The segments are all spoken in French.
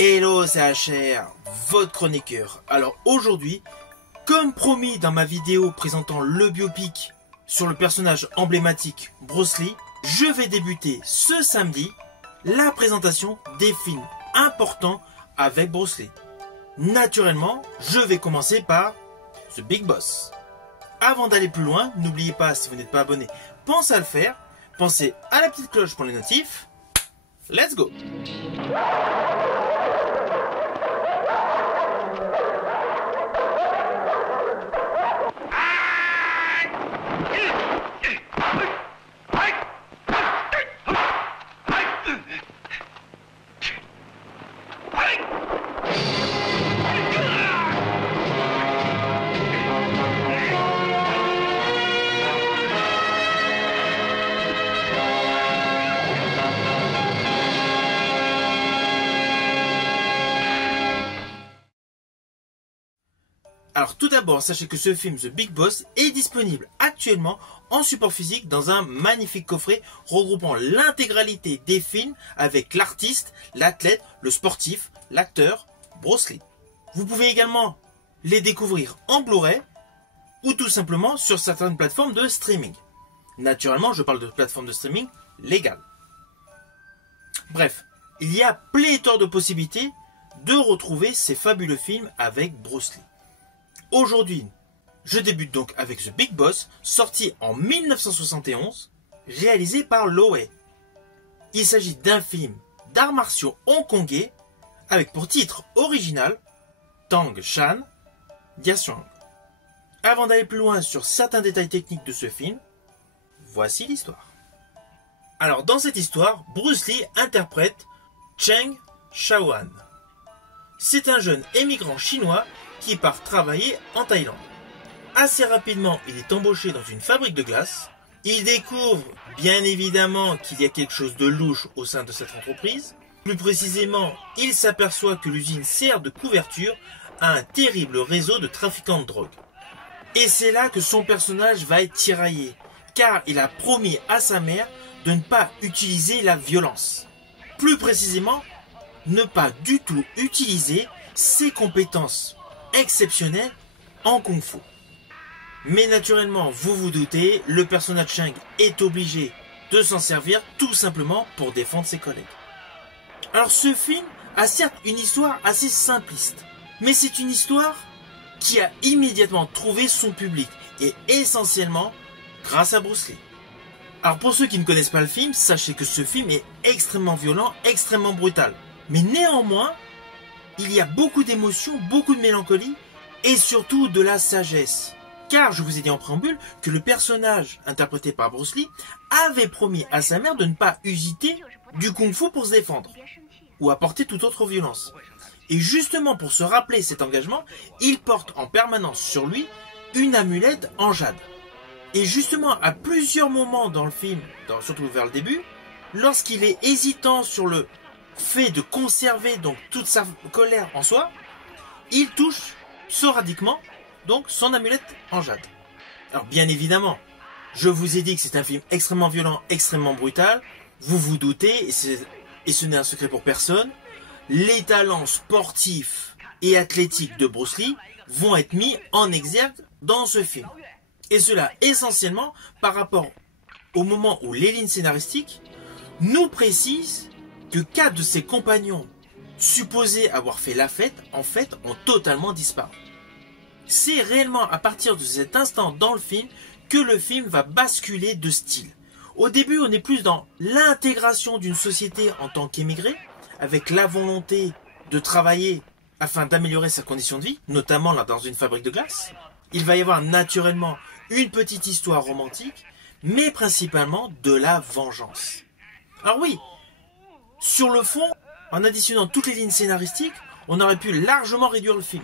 Hello, c'est HR, votre chroniqueur. Alors aujourd'hui, comme promis dans ma vidéo présentant le biopic sur le personnage emblématique Bruce Lee, je vais débuter ce samedi la présentation des films importants avec Bruce Lee. Naturellement, je vais commencer par The Big Boss. Avant d'aller plus loin, n'oubliez pas, si vous n'êtes pas abonné, pensez à le faire. Pensez à la petite cloche pour les notifs. Let's go! Alors tout d'abord, sachez que ce film The Big Boss est disponible actuellement en support physique dans un magnifique coffret regroupant l'intégralité des films avec l'artiste, l'athlète, le sportif, l'acteur, Bruce Lee. Vous pouvez également les découvrir en Blu-ray ou tout simplement sur certaines plateformes de streaming. Naturellement, je parle de plateformes de streaming légales. Bref, il y a pléthore de possibilités de retrouver ces fabuleux films avec Bruce Lee. Aujourd'hui, je débute donc avec The Big Boss, sorti en 1971, réalisé par Loei. Il s'agit d'un film d'arts martiaux hongkongais avec pour titre original Tang Shan Diashuang. Avant d'aller plus loin sur certains détails techniques de ce film, voici l'histoire. Alors dans cette histoire, Bruce Lee interprète Cheng Shaohan. C'est un jeune émigrant chinois qui part travailler en Thaïlande. Assez rapidement, il est embauché dans une fabrique de glace. Il découvre bien évidemment qu'il y a quelque chose de louche au sein de cette entreprise. Plus précisément, il s'aperçoit que l'usine sert de couverture à un terrible réseau de trafiquants de drogue. Et c'est là que son personnage va être tiraillé, car il a promis à sa mère de ne pas utiliser la violence. Plus précisément, ne pas du tout utiliser ses compétences exceptionnelles en kung-fu. Mais naturellement, vous vous doutez, le personnage Cheng est obligé de s'en servir tout simplement pour défendre ses collègues. Alors ce film a certes une histoire assez simpliste, mais c'est une histoire qui a immédiatement trouvé son public, et essentiellement grâce à Bruce Lee. Alors pour ceux qui ne connaissent pas le film, sachez que ce film est extrêmement violent, extrêmement brutal. Mais néanmoins, il y a beaucoup d'émotions, beaucoup de mélancolie et surtout de la sagesse. Car je vous ai dit en préambule que le personnage interprété par Bruce Lee avait promis à sa mère de ne pas user du kung-fu pour se défendre ou apporter toute autre violence. Et justement pour se rappeler cet engagement, il porte en permanence sur lui une amulette en jade. Et justement à plusieurs moments dans le film, surtout vers le début, lorsqu'il est hésitant sur le fait de conserver donc toute sa colère en soi, il touche sporadiquement donc son amulette en jade. Alors bien évidemment, je vous ai dit que c'est un film extrêmement violent, extrêmement brutal. Vous vous doutez, et ce n'est un secret pour personne, les talents sportifs et athlétiques de Bruce Lee vont être mis en exergue dans ce film. Et cela essentiellement par rapport au moment où les lignes scénaristiques nous précisent que 4 de ses compagnons supposés avoir fait la fête, en fait, ont totalement disparu. C'est réellement à partir de cet instant dans le film que le film va basculer de style. Au début, on est plus dans l'intégration d'une société en tant qu'émigré, avec la volonté de travailler afin d'améliorer sa condition de vie, notamment là dans une fabrique de glace. Il va y avoir naturellement une petite histoire romantique, mais principalement de la vengeance. Alors oui, sur le fond, en additionnant toutes les lignes scénaristiques, on aurait pu largement réduire le film.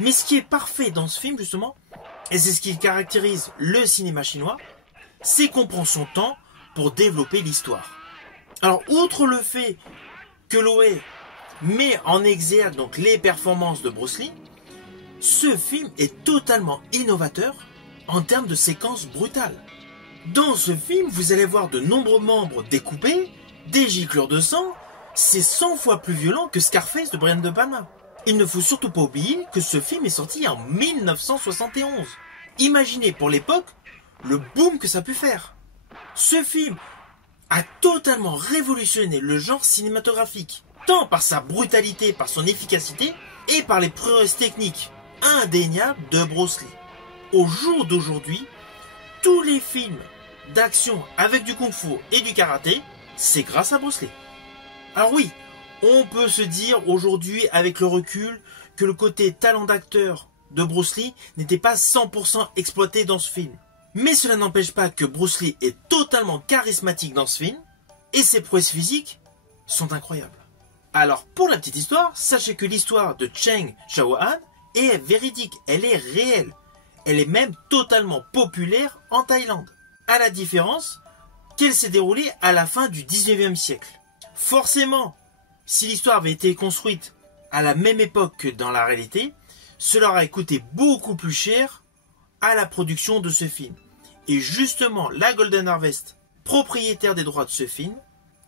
Mais ce qui est parfait dans ce film, justement, et c'est ce qui caractérise le cinéma chinois, c'est qu'on prend son temps pour développer l'histoire. Alors, outre le fait que Loei met en exergue donc les performances de Bruce Lee, ce film est totalement innovateur en termes de séquences brutales. Dans ce film, vous allez voir de nombreux membres découpés, des giclures de sang, c'est 100 fois plus violent que Scarface de Brian De Palma. Il ne faut surtout pas oublier que ce film est sorti en 1971. Imaginez pour l'époque le boom que ça a pu faire. Ce film a totalement révolutionné le genre cinématographique, tant par sa brutalité, par son efficacité et par les prouesses techniques indéniables de Bruce Lee. Au jour d'aujourd'hui, tous les films d'action avec du kung-fu et du karaté, c'est grâce à Bruce Lee. Alors oui, on peut se dire aujourd'hui avec le recul que le côté talent d'acteur de Bruce Lee n'était pas 100% exploité dans ce film. Mais cela n'empêche pas que Bruce Lee est totalement charismatique dans ce film et ses prouesses physiques sont incroyables. Alors pour la petite histoire, sachez que l'histoire de Cheng Xiaohan est véridique, elle est réelle. Elle est même totalement populaire en Thaïlande. À la différence qu'elle s'est déroulée à la fin du 19e siècle. Forcément, si l'histoire avait été construite à la même époque que dans la réalité, cela aurait coûté beaucoup plus cher à la production de ce film. Et justement, la Golden Harvest, propriétaire des droits de ce film,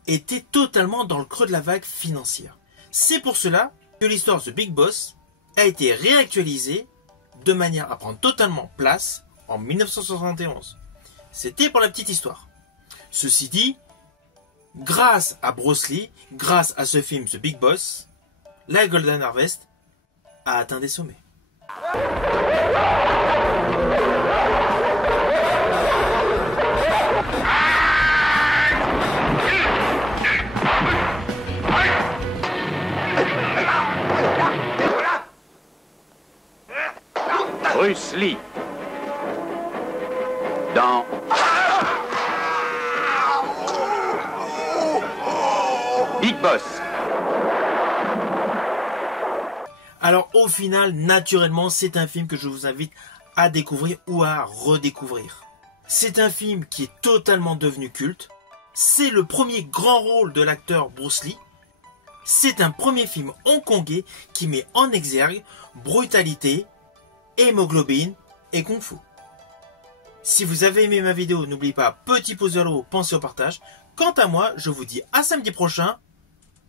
était totalement dans le creux de la vague financière. C'est pour cela que l'histoire de The Big Boss a été réactualisée de manière à prendre totalement place en 1971. C'était pour la petite histoire. Ceci dit, grâce à Bruce Lee, grâce à ce film The Big Boss, la Golden Harvest a atteint des sommets. Bruce Lee dans Big Boss. Alors au final, naturellement, c'est un film que je vous invite à découvrir ou à redécouvrir. C'est un film qui est totalement devenu culte. C'est le premier grand rôle de l'acteur Bruce Lee. C'est un premier film hongkongais qui met en exergue brutalité, hémoglobine et kung-fu. Si vous avez aimé ma vidéo, n'oubliez pas, petit pouce vers le haut, pensez au partage. Quant à moi, je vous dis à samedi prochain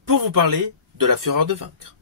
pour vous parler de La Fureur de vaincre.